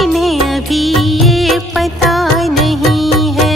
जिन्हें अभी ये पता नहीं है।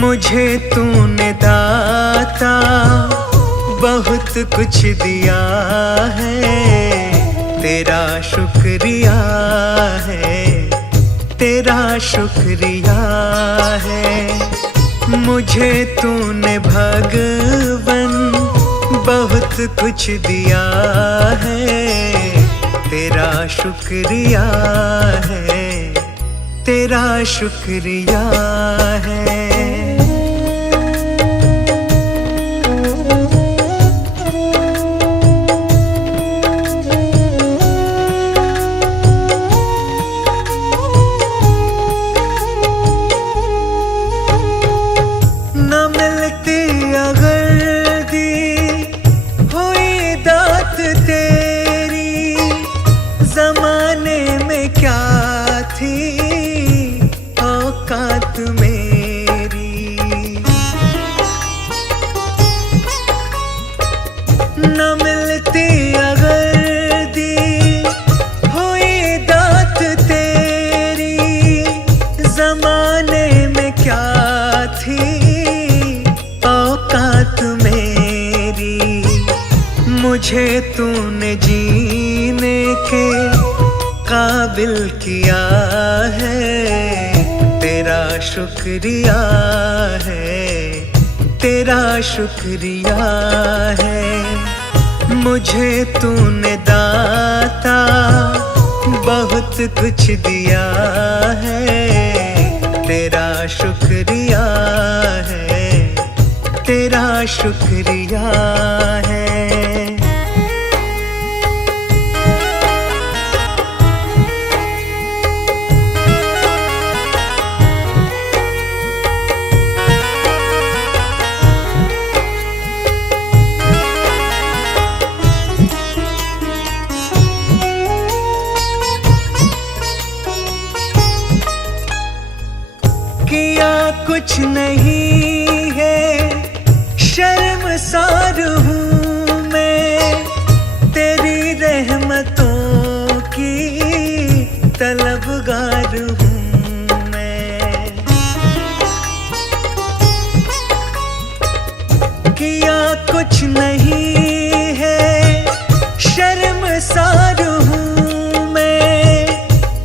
मुझे तूने दाता बहुत कुछ दिया है, तेरा शुक्रिया है, तेरा शुक्रिया है। मुझे तूने भगवन बहुत कुछ दिया है, तेरा शुक्रिया है, तेरा शुक्रिया है। मुझे तूने जीने के काबिल किया है, तेरा शुक्रिया है, तेरा शुक्रिया है। मुझे तूने दाता बहुत कुछ दिया है, तेरा शुक्रिया है, तेरा शुक्रिया है। किया कुछ नहीं है, शर्मसार हूँ मैं, तेरी रहमतों की तलबगार हूँ मैं। किया कुछ नहीं है, शर्मसार हूँ मैं,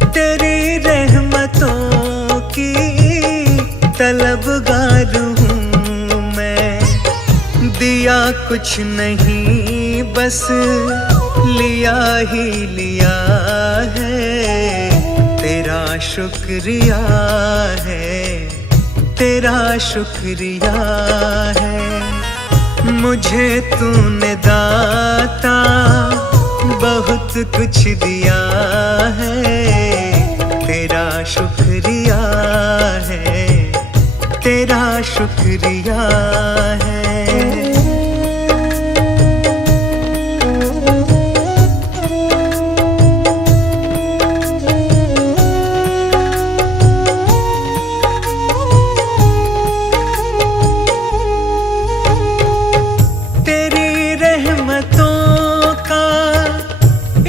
तेरी रहमतों की तलबगार हूँ मैं। दिया कुछ नहीं बस लिया ही लिया है, तेरा शुक्रिया है, तेरा शुक्रिया है। मुझे तूने दाता बहुत कुछ दिया है, तेरा शुक्रिया है, तेरा शुक्रिया है।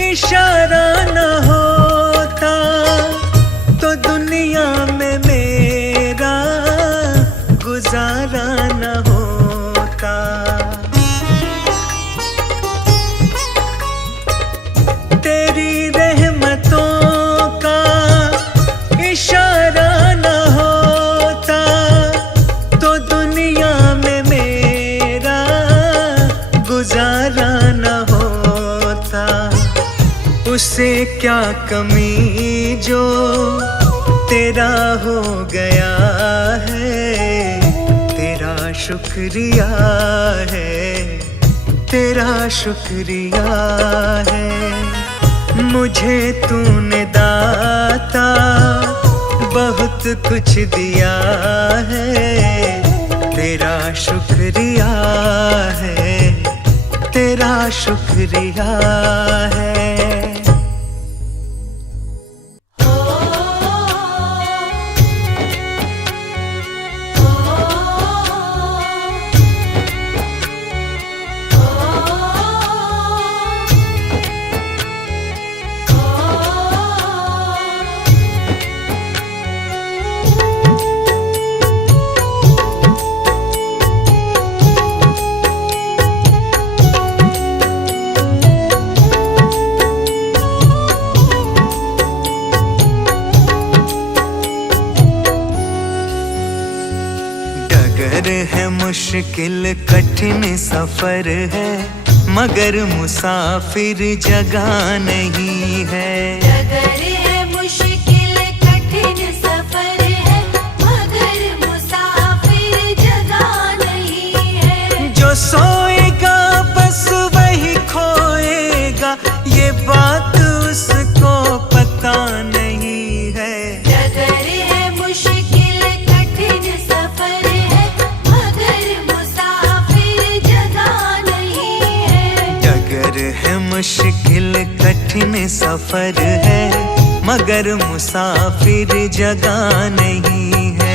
इशारा न होता तो दुनिया में मेरा गुजारा न होता। तेरी रहमतों का इशारा न होता तो दुनिया में मेरा गुजारा न होता। उसे क्या कमी जो तेरा हो गया है, तेरा शुक्रिया है, तेरा शुक्रिया है। मुझे तूने दाता बहुत कुछ दिया है, तेरा शुक्रिया है, तेरा शुक्रिया है। है मुश्किल कठिन सफर है, मगर मुसाफिर जगह नहीं है। डगर है मुश्किल कठिन सफर है, मगर मुसाफिर जगह नहीं है। जो सोएगा बस वही खोएगा, ये बात उसको पता नहीं है। डगर है मुश्किल कठिन सफर है, मुश्किल कठिन सफर है, मगर मुसाफिर जगह नहीं है।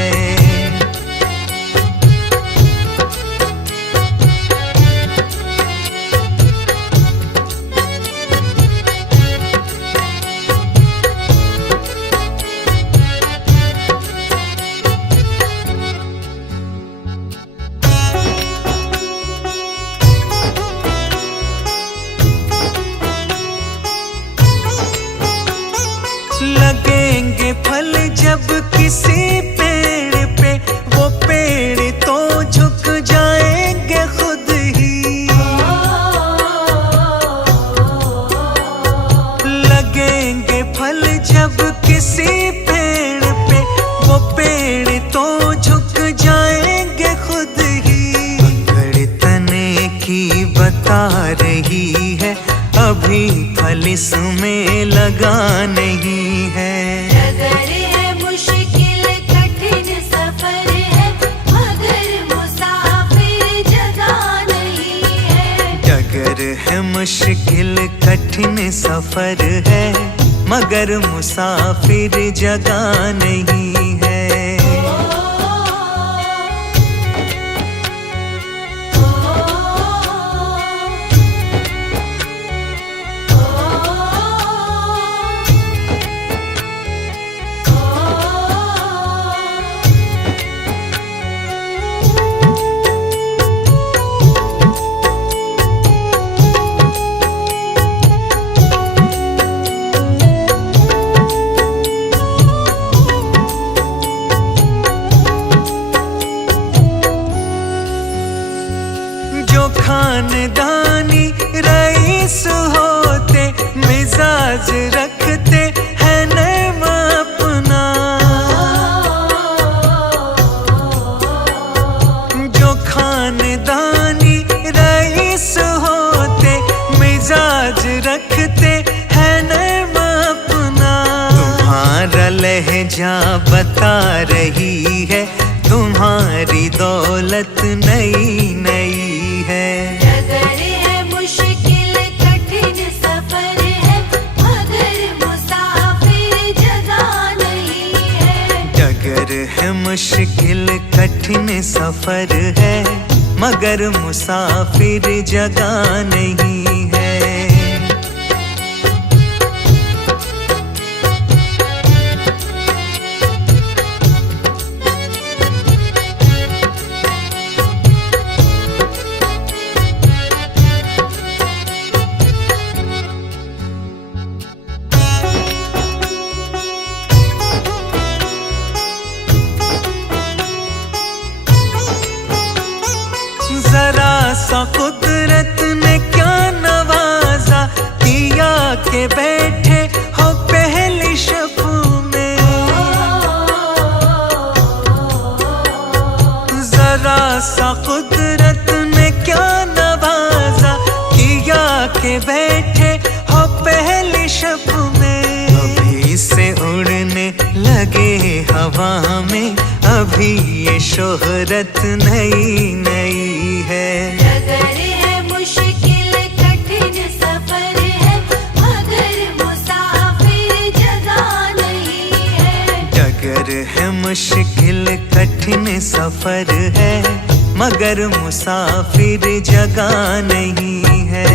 लगेंगे फल जब किसी पेड़ पे, वो पेड़ तो झुक जाएंगे खुद ही। लगेंगे फल जब किसी पेड़ पे, वो पेड़ तो झुक जाएंगे खुद ही। पकड़ तने की बता रही है, अभी फल इसमें लगा नहीं है। डगर है मुश्किल कठिन सफर है, मगर मुसाफिर जगह नहीं है। डगर है मुश्किल कठिन सफर है, मगर मुसाफिर जगह नहीं है। वजह बता रही है, तुम्हारी दौलत नई नई है। डगर है मुश्किल कठिन सफर है, मगर मुसाफिर जगह नहीं है। डगर है मुश्किल कठिन सफर है, मगर मुसाफिर जगह नहीं है। जरा सा कुदरत ने क्या नवाजा, किया के बैठे हो पहली शब में। जरा सा कुदरत ने क्या नवाजा, किया के बैठे हो पहली शब में। अभी से उड़ने लगे हवा में, अभी ये शोहरत नई नई है। डगर है मुश्किल कठिन सफर है, मगर मुसाफिर जगह नहीं है। डगर है मुश्किल कठिन सफर है, मगर मुसाफिर जगह नहीं है।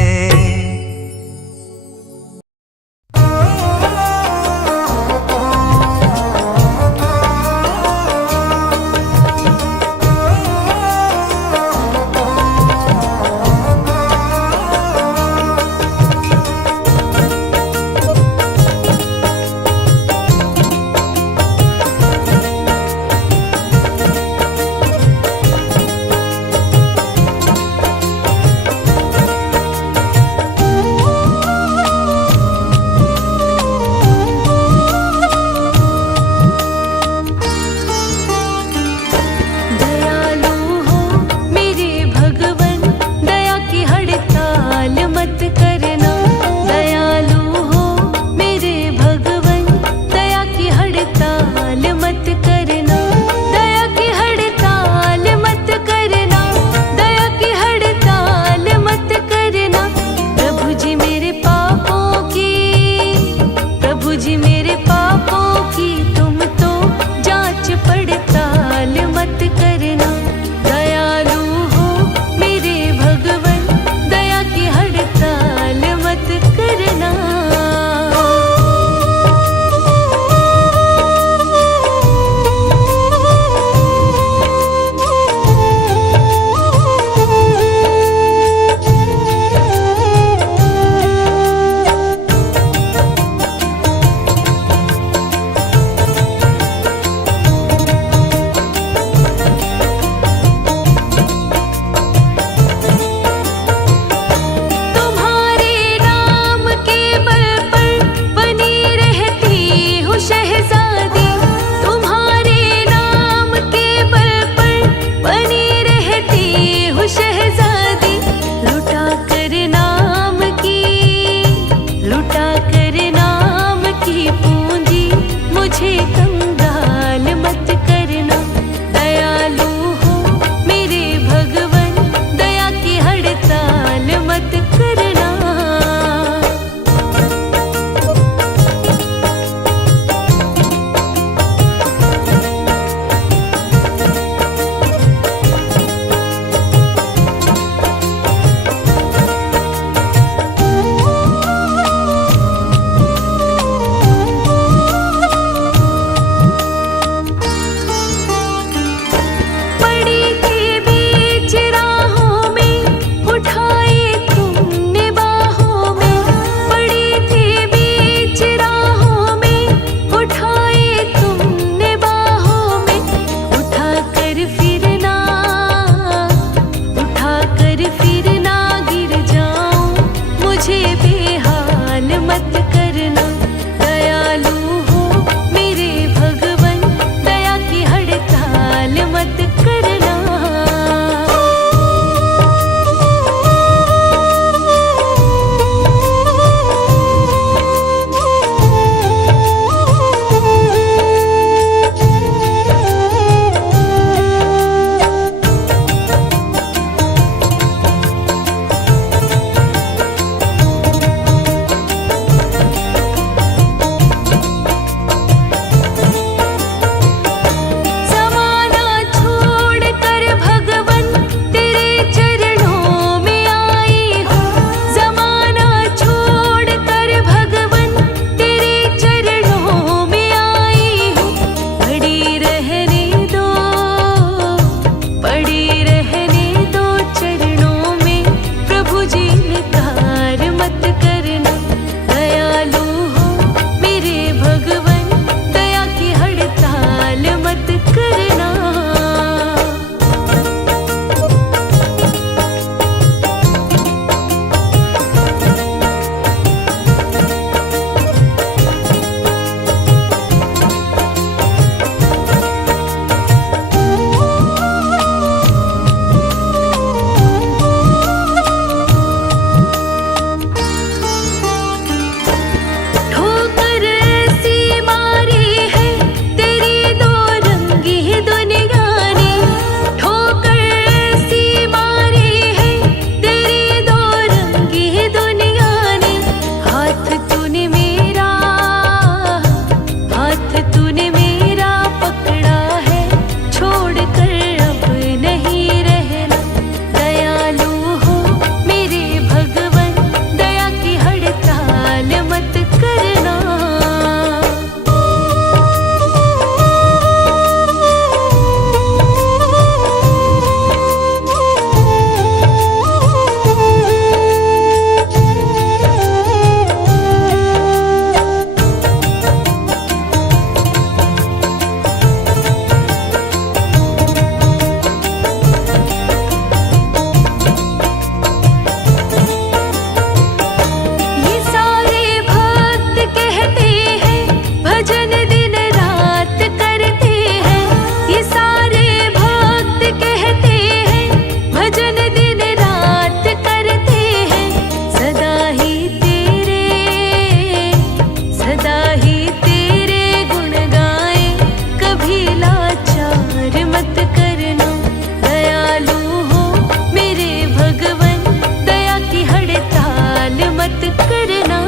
मत करना।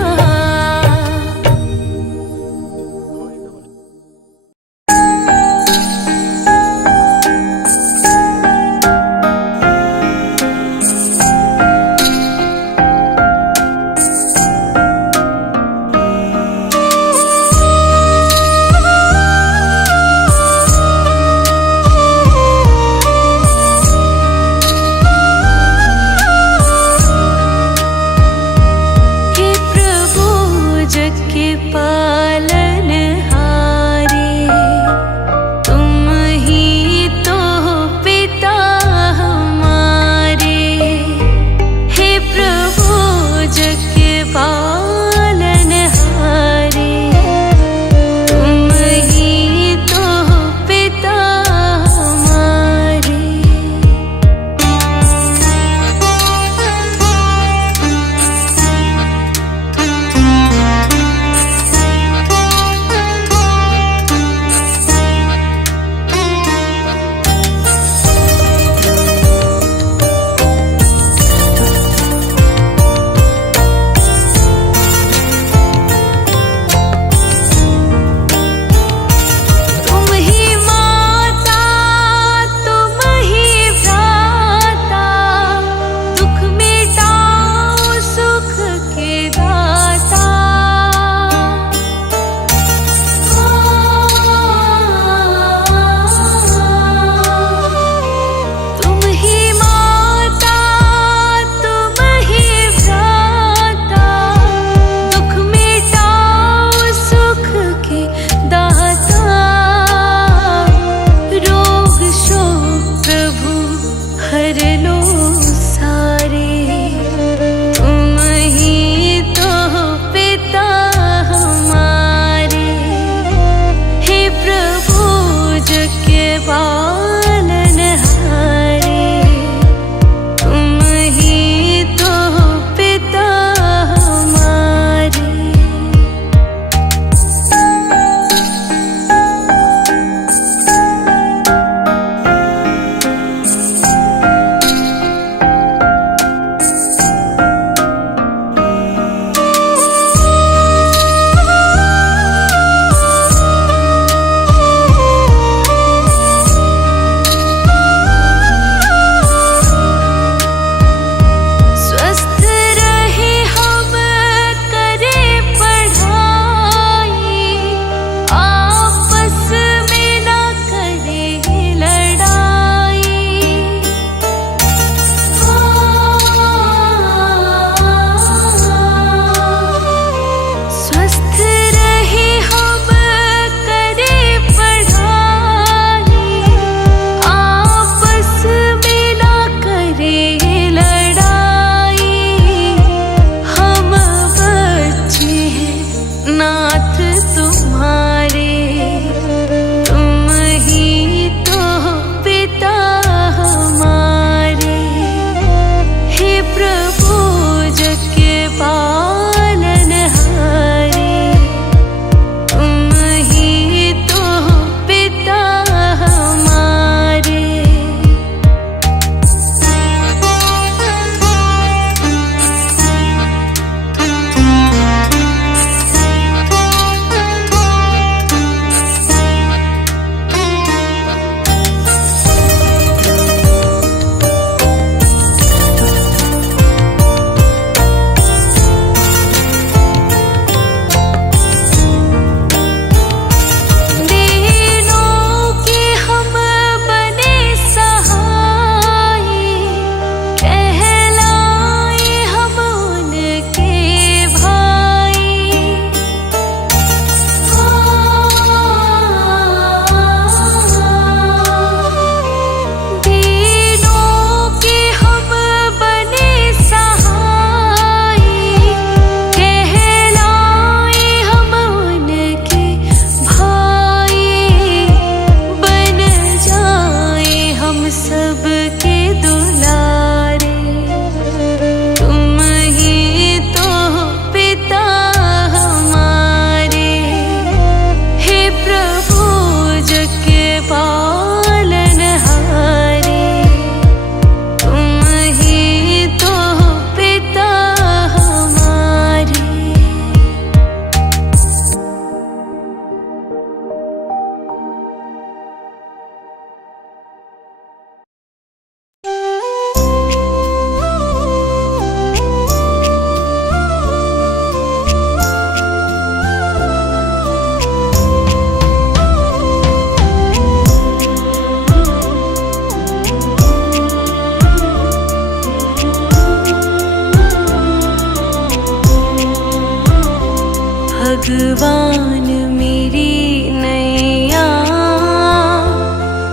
भगवान मेरी नैया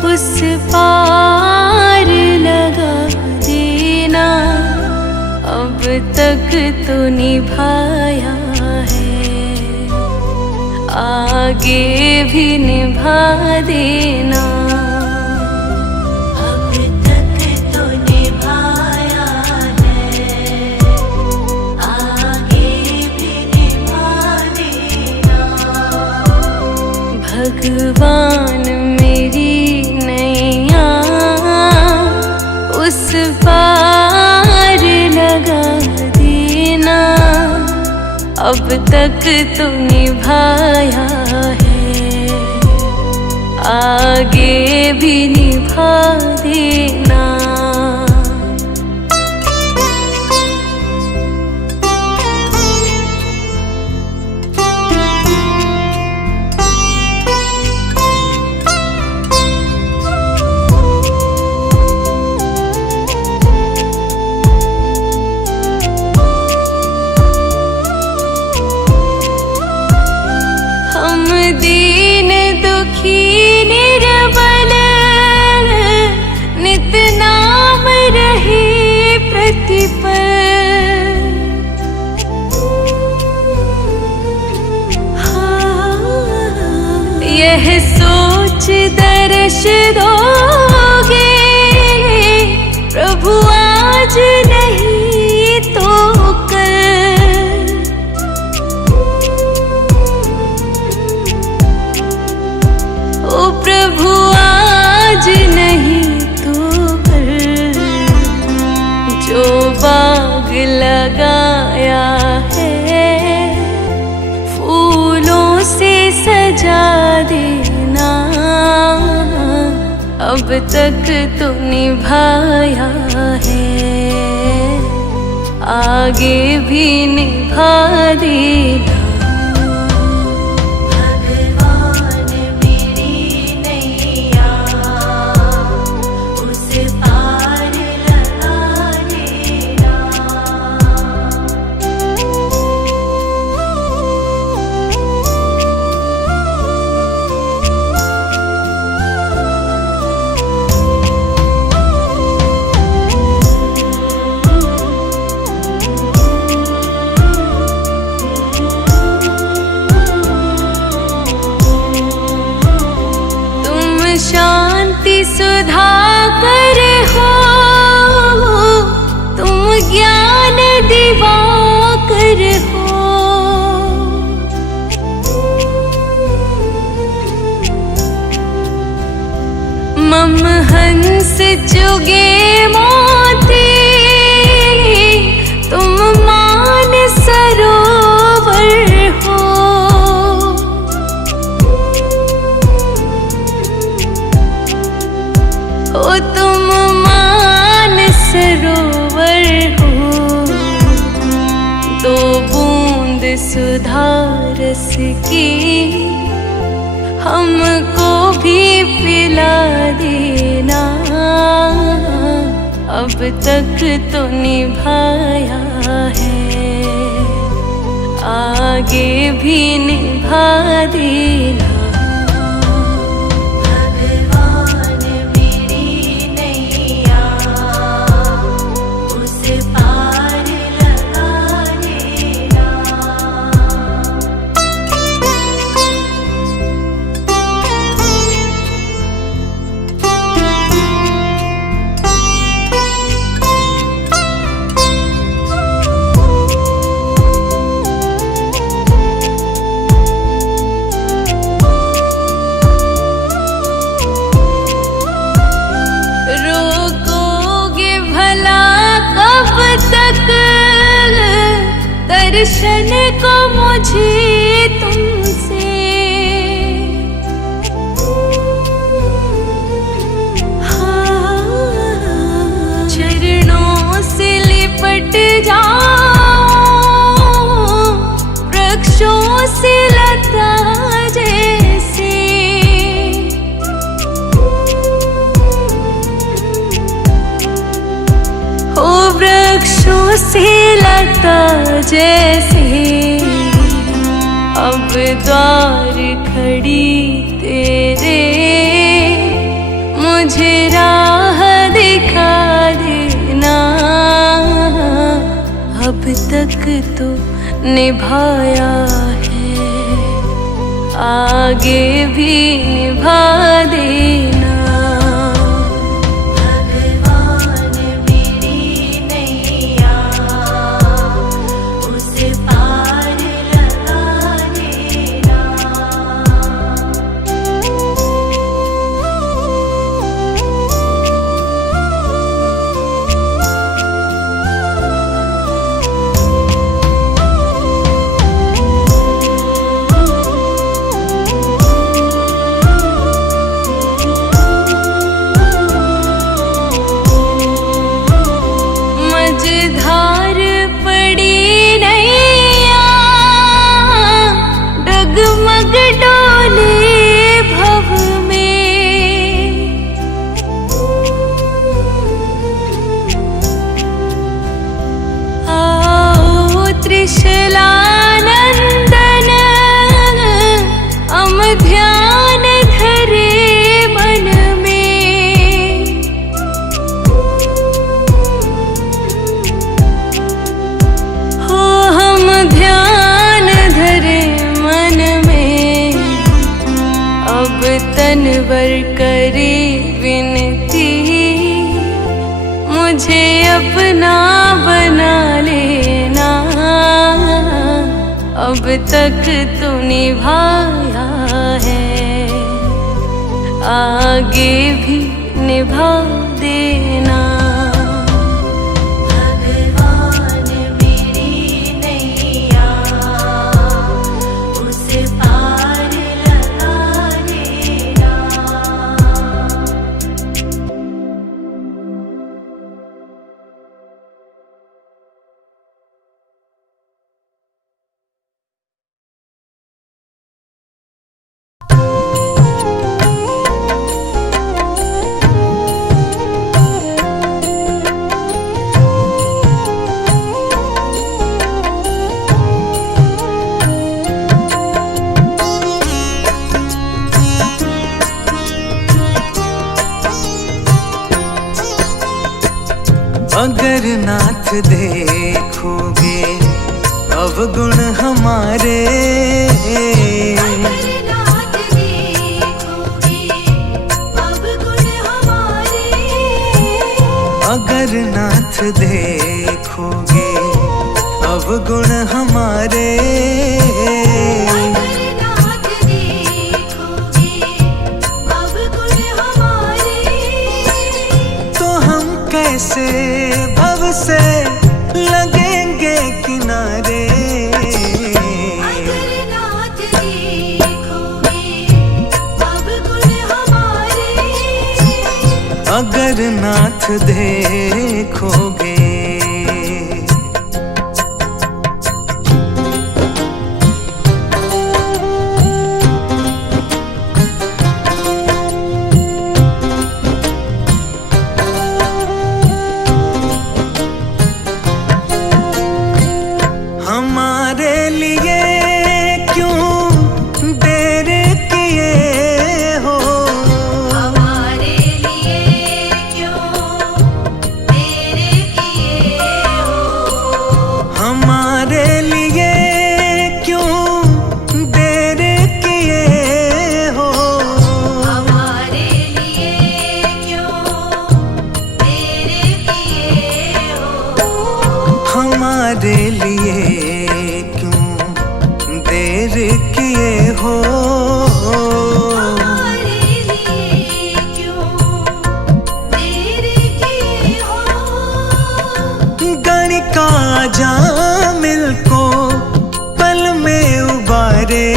उस पार लगा देना, अब तक तो निभाया है, आगे भी निभा देना। अब तक तो निभाया है, आगे भी निभा देना। भगवान मेरी नैया उस पार लगा देना, अब तक तो निभाया है, आगे भी निभा देना। दीन दुखी निर्बल नित नाम रहे प्रतिपल, यह सोच दर्श दोगे प्रभु आज नहीं तो प्रभु आज नहीं तो कल, जो बाग लगाया है फूलों से सजा देना, अब तक तो निभाया है, आगे भी निभा देना। शांति सुधा कर हो, तुम ज्ञान दिवाकर हो, मम हंस चुगे मोती, तुम मान सरोवर हो, ओ तुम मान सरोवर हो, दो बूंद सुधा रस की हमको भी पिला देना, अब तक तो निभाया है, आगे भी निभा देना। दर्शन को मुझे तुमसे, चरणों से लिपट जाओ, वृक्षों से लता जैसे, ओ वृक्षों से लता जैसे, अब द्वार खड़ी तेरे, मुझे राह दिखा देना। अब तक तो निभाया है, आगे भी निभा देना। भगवान मेरी नैया, उसे पार लगा देना। मझधार पड़ी नैया, डगमग डोले भव में। आओ त्रिशलानंदन, हम ध्यान धरे मन में। हो हम ध्यान धरे मन में, अब तनवर करे विनती। मुझे अपना बना लेना, अब तक तो निभाया है, आगे भी निभा देना। भगवान मेरी नैया, उसे पार लगा देना। अगर नाथ देखोगे अवगुण हमारे, नाथ देखोगे अवगुण हमारे। अगर नाथ देखोगे अवगुण हमारे, नाथ देखोगे अवगुण हमारे। तो हम कैसे भव से लगेंगे किनारे। अगर नाथ देखोगे अवगुण हमारे। अगर नाथ देखोगे। हमारे लिए क्यों देर किए हो, हमारे लिए क्यों देर किए हो। हमारे लिए क्यों देर किए हो, हमारे लिए क्यों देर किए हो। हमारे लिए क्यों देर किए हो। हमारे लिए क्यों देर किए हो। गणिका जामिल को पल में उबारे।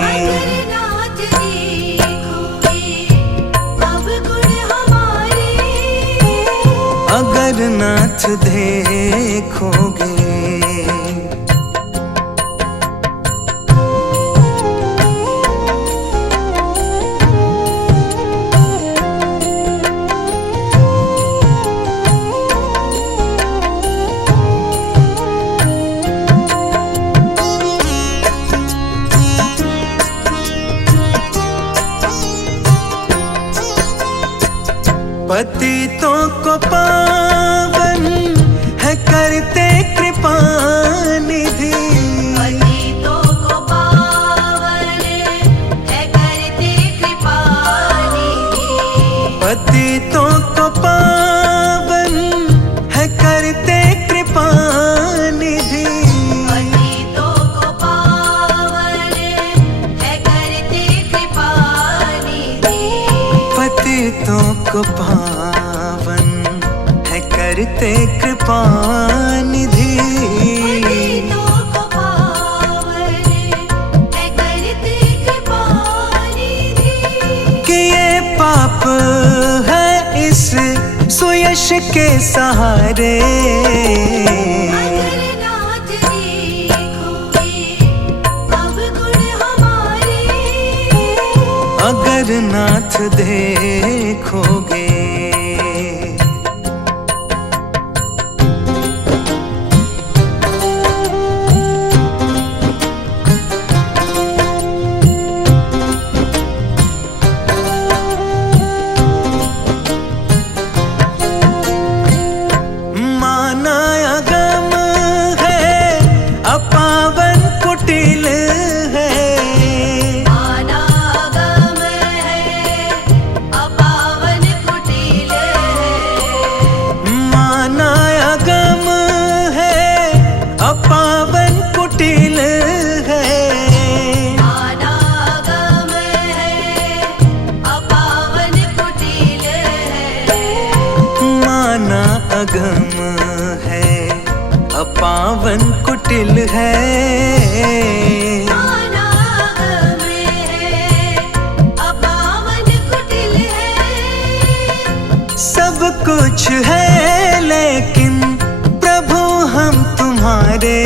अगर नाथ देखोगे अवगुण हमारे। अगर नाथ देखोगे। तेरे कृपा निधि। कि ये पाप है इस सुयश के सहारे। अगर नाथ देखोगे माना अगम है अपावन कुटिल है। माना अगम है अपावन कुटिल है। माना अगम है अपावन कुटिल है। सब कुछ है लेकिन प्रभु हम तुम्हारे।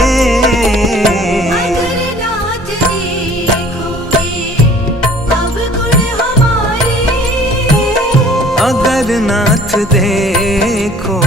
अगर नाथ देखो